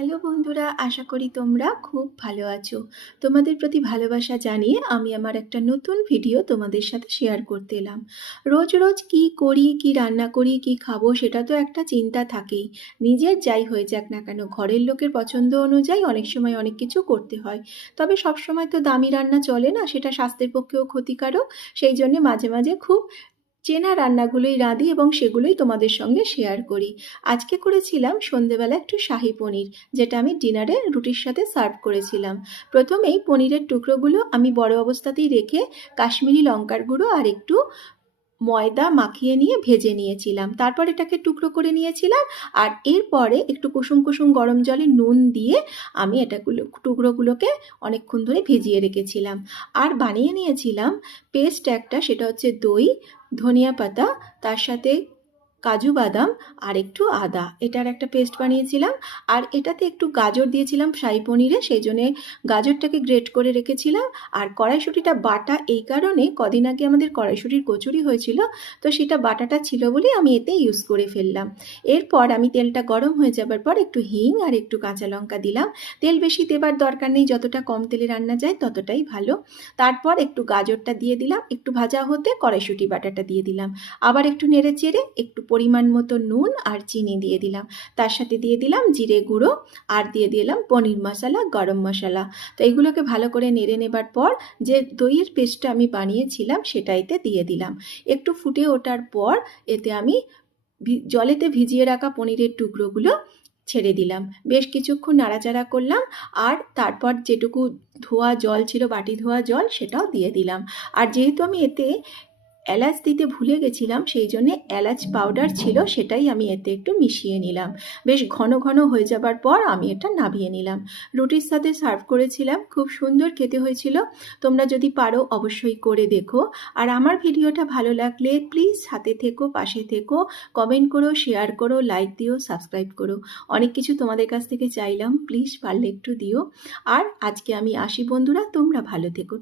Hello বন্ধুরা, আশা করি তোমরা খুব ভালো আছো। তোমাদের প্রতি ভালোবাসা জানিয়ে আমি আমার একটা নতুন ভিডিও তোমাদের সাথে শেয়ার করতে এলাম। রোজ রোজ কি করি, কি রান্না করি, কি খাবো, সেটা তো একটা চিন্তা থাকেই। নিজের যাই হয়ে যাক না কেন, ঘরের লোকের পছন্দ অনুযায়ী অনেক সময় অনেক কিছু করতে হয়। তবে সব সময় তো দামি রান্না চলে না, সেটা স্বাস্থ্যের পক্ষেও ক্ষতিকারক। সেই জন্যে মাঝে মাঝে খুব চেনা রান্নাগুলোই রাঁধি এবং সেগুলোই তোমাদের সঙ্গে শেয়ার করি। আজকে করেছিলাম সন্ধেবেলা একটু শাহী পনির, যেটা আমি ডিনারে রুটির সাথে সার্ভ করেছিলাম। প্রথমেই পনিরের টুকরোগুলো আমি বড় অবস্থাতেই রেখে কাশ্মীরি লঙ্কার গুঁড়ো আর একটু ময়দা মাখিয়ে নিয়ে ভেজে নিয়েছিলাম। তারপর এটাকে টুকরো করে নিয়েছিলাম। আর এরপরে একটু কুসুম কুসুম গরম জলে নুন দিয়ে আমি টুকরোগুলোকে অনেকক্ষণ ধরে ভিজিয়ে রেখেছিলাম। আর বানিয়ে নিয়েছিলাম পেস্ট একটা, সেটা হচ্ছে দই, ধনিয়া পাতা, তার সাথে কাজু বাদাম আর একটু আদা, এটার একটা পেস্ট বানিয়েছিলাম। আর এটাতে একটু গাজর দিয়েছিলাম শাহী পনিরে, সেই জন্যে গাজরটাকে গ্রেট করে রেখেছিলাম। আর কড়াইশুঁটিটা বাটা এই কারণে, কদিন আগে আমাদের কড়াইশুঁটির কচুরি হয়েছিল, তো সেটা বাটাটা ছিল বলে আমি এতে ইউজ করে ফেললাম। এরপর আমি তেলটা গরম হয়ে যাবার পর একটু হিং আর একটু কাঁচা লঙ্কা দিলাম। তেল বেশি দেবার দরকার নেই, যতটা কম তেলে রান্না যায় ততটাই ভালো। তারপর একটু গাজরটা দিয়ে দিলাম, একটু ভাজা হতে কড়াইশুঁটি বাটাটা দিয়ে দিলাম। আবার একটু নেড়ে চেড়ে একটু পরিমাণ মতো নুন আর চিনি দিয়ে দিলাম। তার সাথে দিয়ে দিলাম জিরে গুঁড়ো আর দিয়ে দিলাম পনির মশলা, গরম মশলা। তো এইগুলোকে ভালো করে নেড়ে নেবার পর যে দইয়ের পেস্টটা আমি বানিয়েছিলাম সেটা এতে দিয়ে দিলাম। একটু ফুটে ওঠার পর এতে আমি জলেতে ভিজিয়ে রাখা পনিরের টুকরোগুলো ছেড়ে দিলাম। বেশ কিছুক্ষণ নাড়াচাড়া করলাম। আর তারপর যেটুকু ধোয়া জল ছিল, বাটি ধোয়া জল, সেটাও দিয়ে দিলাম। আর যেহেতু আমি এতে এলাচ দিতে ভুলে গেছিলাম, সেই জন্যে এলাচ পাউডার ছিল, সেটাই আমি এতে একটু মিশিয়ে নিলাম। বেশ ঘন ঘন হয়ে যাবার পর আমি এটা নামিয়ে নিলাম। রুটির সাথে সার্ভ করেছিলাম, খুব সুন্দর খেতে হয়েছিল। তোমরা যদি পারো অবশ্যই করে দেখো। আর আমার ভিডিওটা ভালো লাগলে প্লিজ সাথে থেকো, পাশে থেকো, কমেন্ট করো, শেয়ার করো, লাইক দিও, সাবস্ক্রাইব করো। অনেক কিছু তোমাদের কাছ থেকে চাইলাম, প্লিজ পারলে একটু দিও। আর আজকে আমি আসি বন্ধুরা, তোমরা ভালো থেকো।